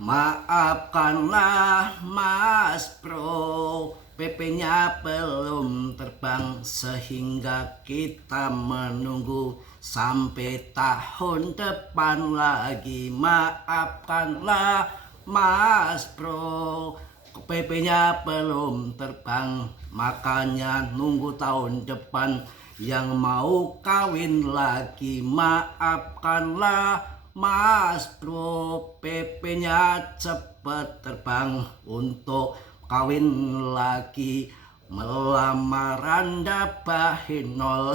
Maafkanlah Mas Bro, PP-nya belum terbang sehingga kita menunggu sampai tahun depan lagi. Maafkanlah Mas Bro, PP-nya belum terbang, makanya nunggu tahun depan. Yang mau kawin lagi, maafkanlah Mas Bro, PP-nya cepet terbang untuk kawin lagi. Melamar Anda Bahinol.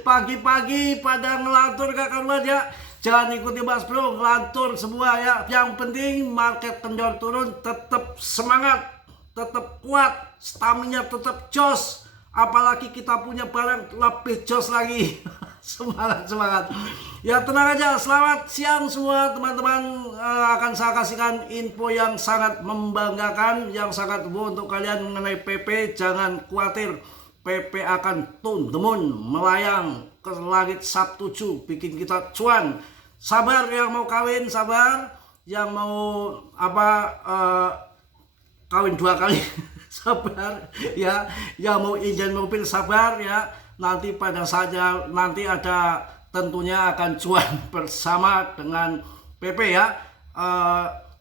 Pagi-pagi pada ngelantur gak karuan ya. Jangan ikuti Mas Bro, ngelantur semua ya. Yang penting market kendor turun, tetap semangat, tetap kuat, stamina tetap jos. Apalagi kita punya barang lebih jos lagi. Semangat. Ya tenang aja, selamat siang semua teman-teman. Akan saya kasihkan info yang sangat membanggakan, yang sangat untuk kalian mengenai PP. Jangan khawatir, PP akan temun melayang ke langit Sabtu 7, bikin kita cuan. Sabar yang mau kawin, sabar. Yang mau kawin 2 kali sabar ya. Yang mau izin mobil sabar ya. Nanti pada saatnya nanti ada tentunya akan cuan bersama dengan PP ya.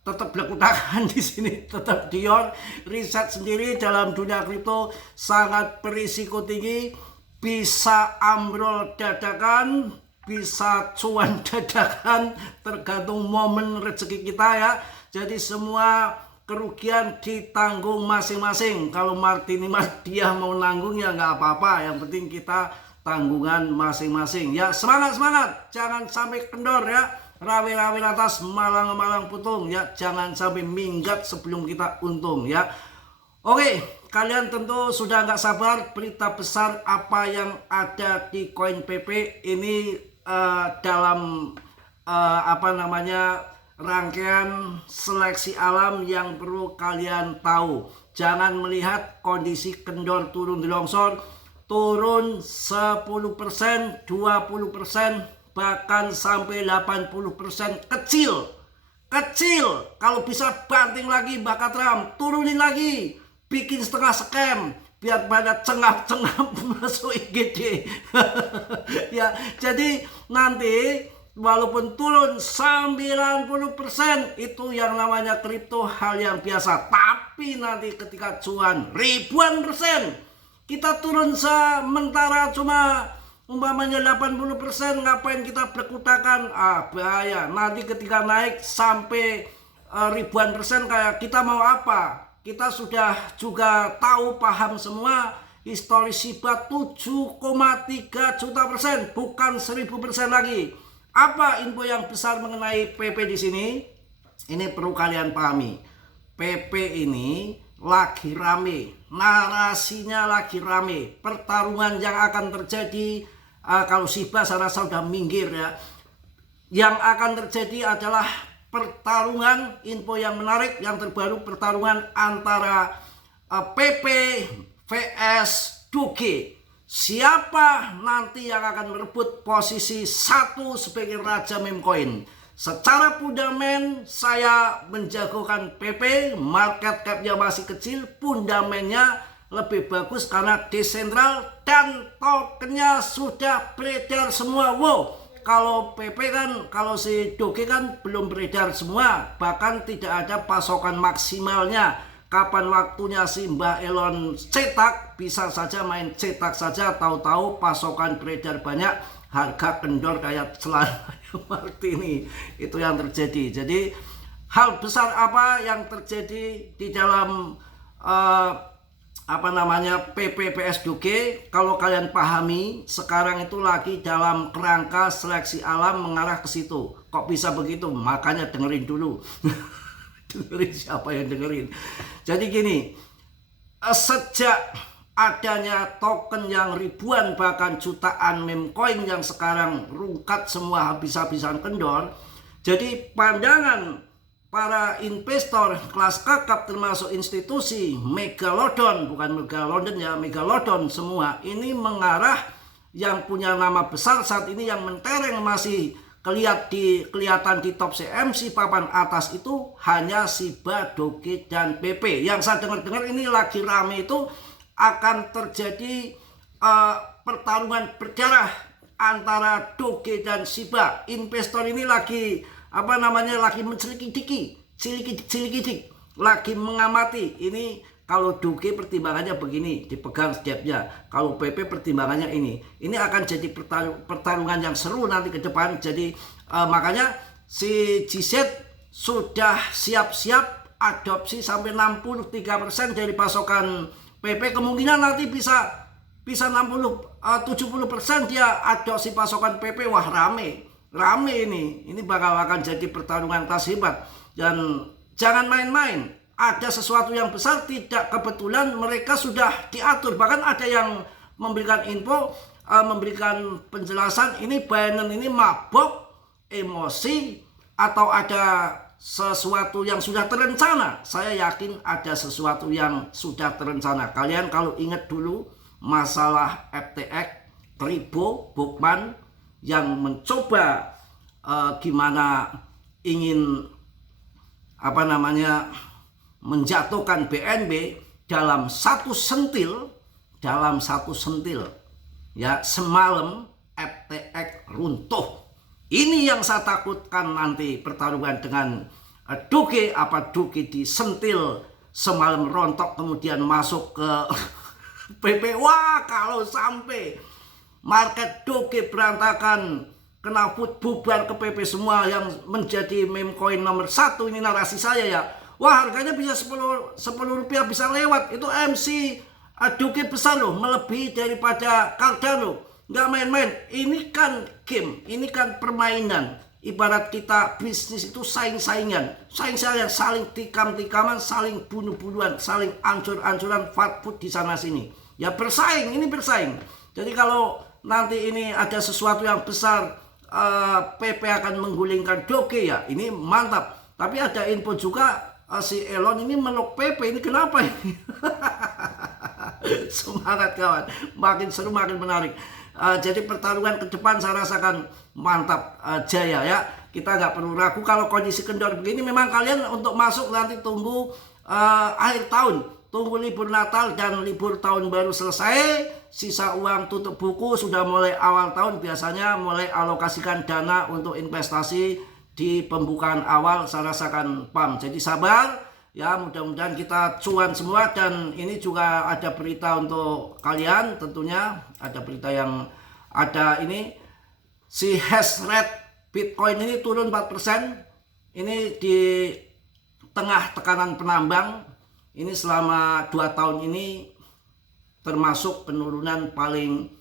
Tetap berkutakan di sini, tetap Dior. Riset sendiri dalam dunia kripto sangat berisiko tinggi, bisa ambrol dadakan, bisa cuan dadakan, tergantung momen rezeki kita ya. Jadi semua kerugian ditanggung masing-masing. Kalau Martini dia mau nanggung ya nggak apa-apa. Yang penting kita tanggungan masing-masing. Ya semangat, jangan sampai kendor ya. Rawi-rawi atas, malang-malang putung ya. Jangan sampai minggat sebelum kita untung ya. Oke, kalian tentu sudah nggak sabar berita besar apa yang ada di koin PP ini dalam rangkaian seleksi alam yang perlu kalian tahu. Jangan melihat kondisi kendor turun di longsor, turun 10%, 20%, bahkan sampai 80%. Kecil. Kalau bisa banting lagi Mbak Katram, turunin lagi, bikin setengah scam biar pada cengap-cengap masuk IGD. Ya, jadi nanti walaupun turun 90% itu yang namanya kripto hal yang biasa. Tapi nanti ketika cuan ribuan persen, kita turun sementara cuma umpamanya 80%, ngapain kita berkutakan? Bahaya. Nanti ketika naik sampai ribuan persen kayak kita mau apa? Kita sudah juga tahu, paham semua histori Shiba 7,3 juta persen, bukan 1000% lagi. Apa info yang besar mengenai PP di sini? Ini perlu kalian pahami. PP ini lagi rame, narasinya lagi rame. Pertarungan yang akan terjadi, kalau Shiba saya rasa sudah minggir ya. Yang akan terjadi adalah pertarungan, info yang menarik, yang terbaru, pertarungan antara PP vs Doge. Siapa nanti yang akan merebut posisi 1 sebagai raja meme coin? Secara fundament saya menjagokan PP, market capnya masih kecil, fundamennya lebih bagus karena desentral dan tokennya sudah beredar semua. Wow, kalau PP kan, kalau si Doge kan belum beredar semua, bahkan tidak ada pasokan maksimalnya. Kapan waktunya si Mbah Elon cetak, bisa saja main cetak saja, tahu-tahu pasokan beredar banyak, harga kendor kayak celana Martini. Itu yang terjadi. Jadi hal besar apa yang terjadi di dalam PPPS Doge? Kalau kalian pahami, sekarang itu lagi dalam kerangka seleksi alam mengarah ke situ. Kok bisa begitu? Makanya dengerin dulu. Dengerin, siapa yang dengerin. Jadi gini, sejak adanya token yang ribuan bahkan jutaan meme coin yang sekarang rungkat semua habis-habisan kendor, jadi pandangan para investor kelas kakap termasuk institusi megalodon, bukan megalodon ya, megalodon semua ini mengarah yang punya nama besar saat ini, yang mentereng masih kelihatan di top CMC papan atas itu hanya Shiba, Doge, dan PP. Yang saya dengar ini lagi rame itu akan terjadi pertarungan berdarah antara Doge dan Shiba. Investor ini lagi lagi mencelikidik, lagi mengamati. Ini kalau Doge pertimbangannya begini, dipegang stepnya. Kalau PP pertimbangannya ini. Ini akan jadi pertarungan yang seru nanti ke depan. Jadi makanya si GZ sudah siap-siap adopsi sampai 63% dari pasokan PP. Kemungkinan nanti bisa 70% dia adopsi pasokan PP. Wah, rame ini. Ini akan jadi pertarungan kelas hebat. Dan jangan main-main. Ada sesuatu yang besar, tidak kebetulan mereka sudah diatur. Bahkan ada yang memberikan info, memberikan penjelasan, ini Binance ini mabok, emosi, atau ada sesuatu yang sudah terencana. Saya yakin ada sesuatu yang sudah terencana. Kalian kalau ingat dulu masalah FTX, Tribo, Bokman yang mencoba gimana ingin menjatuhkan BNB dalam satu sentil ya, semalam FTX runtuh. Ini yang saya takutkan nanti pertarungan dengan Doge. Apa Doge disentil semalam rontok kemudian masuk ke PP. Wah, kalau sampai market Doge berantakan, kena bubar ke PP semua yang menjadi meme coin nomor 1, ini narasi saya ya. Wah, harganya bisa 10 rupiah bisa lewat. Itu MC Doge besar loh, melebihi daripada Cardano. Nggak main-main. Ini kan game, ini kan permainan. Ibarat kita bisnis itu saing-saingan, saling tikam-tikaman, saling bunuh-bunuhan, saling ancur-ancuran, fast food di sana sini. Ya bersaing, ini bersaing. Jadi kalau nanti ini ada sesuatu yang besar, PP akan menggulingkan Doge ya, ini mantap. Tapi ada info juga, si Elon ini meluk PP, ini kenapa ini? Semangat kawan, makin seru makin menarik. Jadi pertarungan ke depan saya rasakan mantap, jaya ya. Kita nggak perlu ragu kalau kondisi kendor begini. Memang kalian untuk masuk nanti tunggu akhir tahun, tunggu libur Natal dan libur tahun baru selesai. Sisa uang tutup buku sudah mulai awal tahun, biasanya mulai alokasikan dana untuk investasi di pembukaan awal. Saya rasakan pam. Jadi sabar ya, mudah-mudahan kita cuan semua. Dan ini juga ada berita untuk kalian, tentunya ada berita yang ada ini, si hash rate Bitcoin ini turun 4%. Ini di tengah tekanan penambang. Ini selama 2 tahun ini termasuk penurunan paling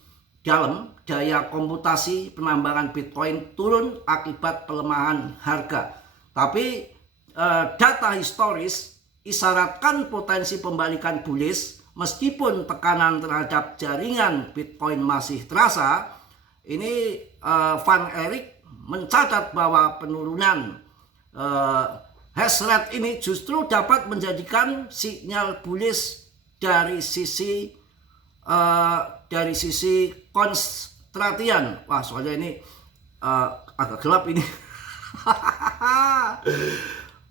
dalam. Daya komputasi penambangan Bitcoin turun akibat pelemahan harga. Tapi data historis isyaratkan potensi pembalikan bullish. Meskipun tekanan terhadap jaringan Bitcoin masih terasa, ini Van Erik mencatat bahwa penurunan hash rate ini justru dapat menjadikan sinyal bullish dari sisi konstratian. Wah, soalnya ini agak gelap ini.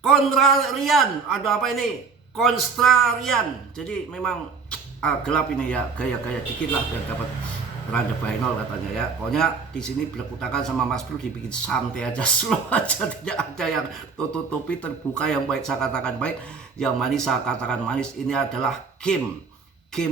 Kontrarian, ada apa ini? Konstrarian. Jadi memang gelap ini ya, gaya-gaya dikit lah biar dapat randa binol katanya ya. Pokoknya di sini belekutakan sama Mas Bro dibikin santai aja, slow aja, tidak ada yang tutup-tutupi, terbuka. Yang baik saya katakan baik, yang manis saya katakan manis. Ini adalah game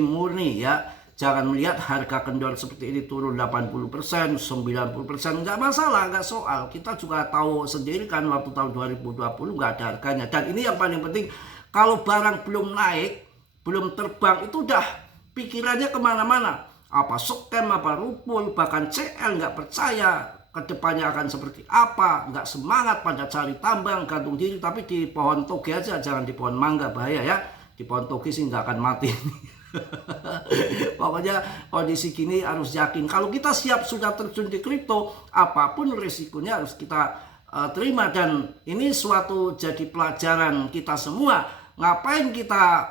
murni ya. Jangan melihat harga kendor seperti ini turun 80%, 90%, nggak masalah, nggak soal. Kita juga tahu sendiri kan waktu tahun 2020 nggak ada harganya. Dan ini yang paling penting, kalau barang belum naik, belum terbang, itu udah pikirannya kemana-mana. Apa scam, apa rupul, bahkan CL nggak percaya kedepannya akan seperti apa, nggak semangat pada cari tambang, gantung diri. Tapi di pohon toge aja, jangan di pohon mangga, bahaya ya. Di pohon toge sih nggak akan mati. Pokoknya kondisi gini harus yakin. Kalau kita siap sudah terjun di kripto, apapun risikonya harus kita terima. Dan ini suatu jadi pelajaran kita semua. Ngapain kita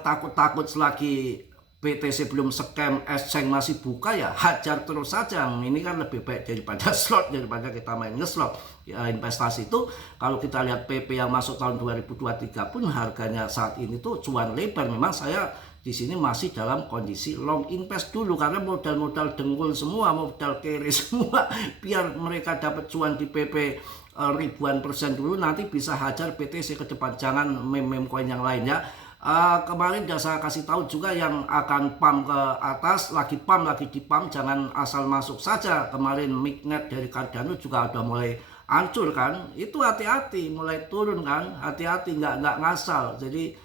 takut-takut selagi BTC belum scam, exchange masih buka, ya hajar terus saja. Ini kan lebih baik daripada slot, daripada kita main ngeslot. Ya, investasi itu kalau kita lihat PP yang masuk tahun 2023 pun harganya saat ini tuh cuan lebar. Memang saya di sini masih dalam kondisi long invest dulu karena modal-modal dengkul semua, modal carry semua, biar mereka dapat cuan di PP ribuan persen dulu, nanti bisa hajar BTC ke depan. Jangan meme-meme koin yang lainnya. Kemarin udah saya kasih tahu juga yang akan pump ke atas, lagi di pump, jangan asal masuk saja. Kemarin Mignet dari Cardano juga udah mulai hancur kan, itu hati-hati, mulai turun kan, hati-hati, nggak ngasal. Jadi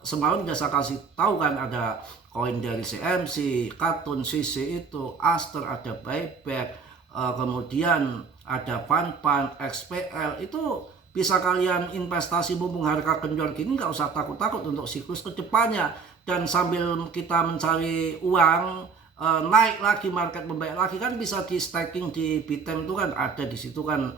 semalam udah saya kasih tahu kan, ada koin dari CMC, Katun, CC itu, Aster, ada buyback, kemudian ada Pan, XPL, itu bisa kalian investasi mumpung harga kendor gini, nggak usah takut-takut untuk siklus kedepannya. Dan sambil kita mencari uang, naik lagi market, membaik lagi kan, bisa di staking di Bitem itu kan ada di situ kan,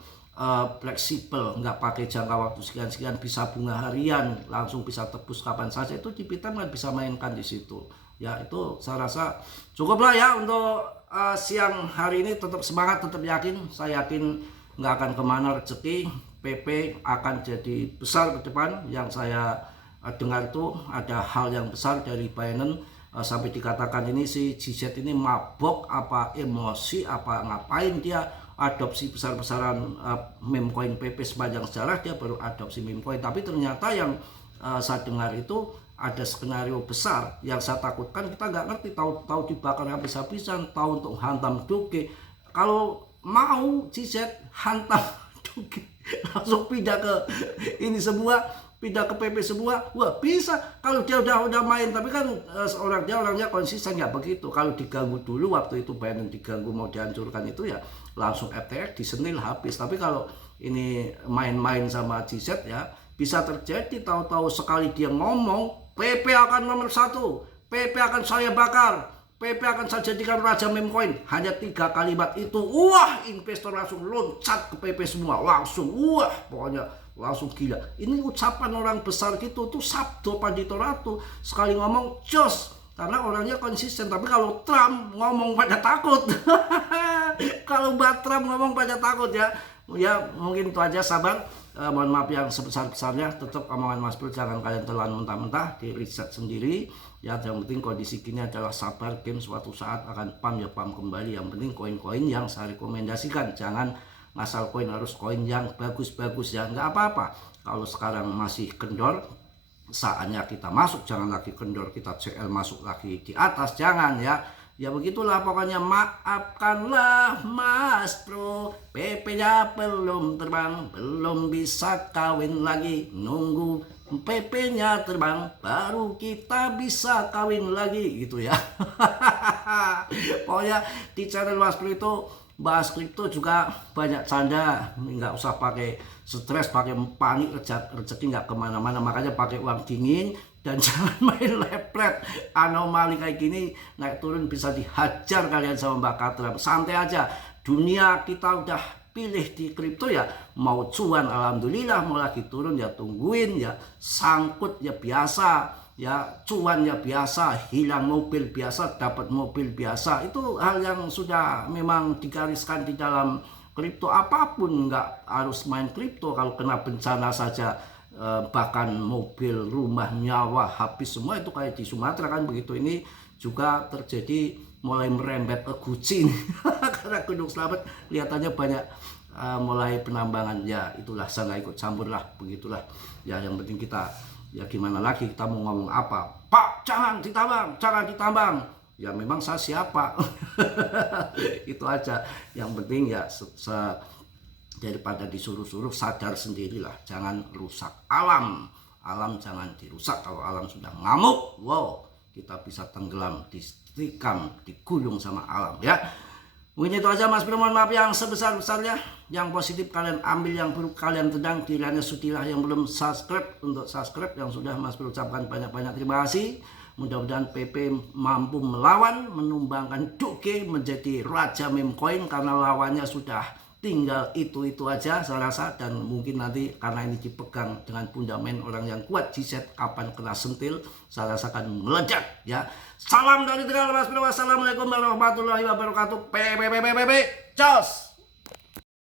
fleksibel, nggak pakai jangka waktu sekian-sekian, bisa bunga harian, langsung bisa tebus kapan saja. Itu di Bitem kan bisa mainkan di situ. Ya itu saya rasa cukup lah ya untuk siang hari ini. Tetap semangat, tetap yakin, saya yakin nggak akan kemana rezeki. PP akan jadi besar ke depan. Yang saya dengar itu ada hal yang besar dari Binance, sampai dikatakan ini si GZ ini mabok apa emosi apa ngapain dia adopsi besar-besaran meme coin PP sepanjang sejarah, dia baru adopsi meme coin. Tapi ternyata yang saya dengar itu ada skenario besar yang saya takutkan. Kita nggak ngerti, tahu dibakar habis-habisan, tahu untuk hantam Doge. Kalau mau GZ hantam Doge langsung pindah ke ini semua, pindah ke PP semua, wah bisa kalau dia udah main. Tapi kan orangnya konsisten, nggak begitu. Kalau diganggu dulu, waktu itu Binance diganggu mau dihancurkan itu ya langsung FTX disentil habis. Tapi kalau ini main-main sama GZ ya bisa terjadi, tahu-tahu sekali dia ngomong PP akan nomor 1, PP akan saya bakar, PP akan saya jadikan raja meme coin. Hanya 3 kalimat itu, wah investor langsung loncat ke PP semua, langsung wah pokoknya langsung gila. Ini ucapan orang besar gitu tuh, sabdo pandito ratu, sekali ngomong jos, karena orangnya konsisten. Tapi kalau Trump ngomong pada takut. Kalau Mbak Trump ngomong pada takut ya. Ya mungkin itu aja, sabar. Mohon maaf yang sebesar-besarnya. Tetap omongan Mas Bro, jangan kalian telan mentah-mentah, di riset sendiri. Ya yang penting kondisi kini adalah sabar, game suatu saat akan pump ya pump kembali. Yang penting koin-koin yang saya rekomendasikan, jangan ngasal koin, harus koin yang bagus-bagus ya. Nggak apa-apa kalau sekarang masih kendor, saatnya kita masuk. Jangan lagi kendor kita CL masuk lagi di atas, jangan ya. Ya begitulah pokoknya. Maafkanlah Mas Bro, PP-nya belum terbang, belum bisa kawin lagi. Nunggu PP-nya terbang baru kita bisa kawin lagi gitu ya. Pokoknya di channel Mas Bro itu bahas kripto juga banyak canda, nggak usah pakai stres, pakai panik, rezeki nggak kemana-mana. Makanya pakai uang dingin dan jangan main leplet. Anomali kayak gini naik turun bisa dihajar kalian sama Mbak Katra. Santai aja, dunia kita udah pilih di kripto ya. Mau cuan alhamdulillah, mau lagi turun ya tungguin ya, sangkut ya biasa ya, cuan ya biasa, hilang mobil biasa, dapat mobil biasa. Itu hal yang sudah memang digariskan di dalam kripto. Apapun, nggak harus main kripto, kalau kena bencana saja bahkan mobil, rumah, nyawa habis semua. Itu kayak di Sumatera kan begitu. Ini juga terjadi, mulai merembet ke Guci karena Gunung Slamet kelihatannya banyak mulai penambangan. Ya itulah, saya nggak ikut campur lah, begitulah ya. Yang penting kita ya gimana lagi, kita mau ngomong apa, Pak jangan ditambang, jangan ditambang, ya memang saya siapa. Itu aja. Yang penting ya daripada disuruh-suruh, sadar sendirilah, jangan rusak alam. Alam jangan dirusak. Kalau alam sudah ngamuk, wow, kita bisa tenggelam, ditikam, digulung sama alam ya. Mungkin itu aja Mas Bro, mohon maaf yang sebesar-besarnya. Yang positif kalian ambil, yang buruk kalian tendang. Kiranya sudilah. Yang belum subscribe untuk subscribe, yang sudah Mas Bro ucapkan banyak-banyak terima kasih. Mudah-mudahan PP mampu melawan, menumbangkan Doge menjadi raja meme coin, karena lawannya sudah tinggal itu aja saya rasa, dan mungkin nanti karena ini dipegang dengan fundament orang yang kuat, G-Set kapan kena sentil saya rasakan meledak ya. Salam dari Tegal Mas Bro, wassalamualaikum warahmatullahi wabarakatuh. Jos.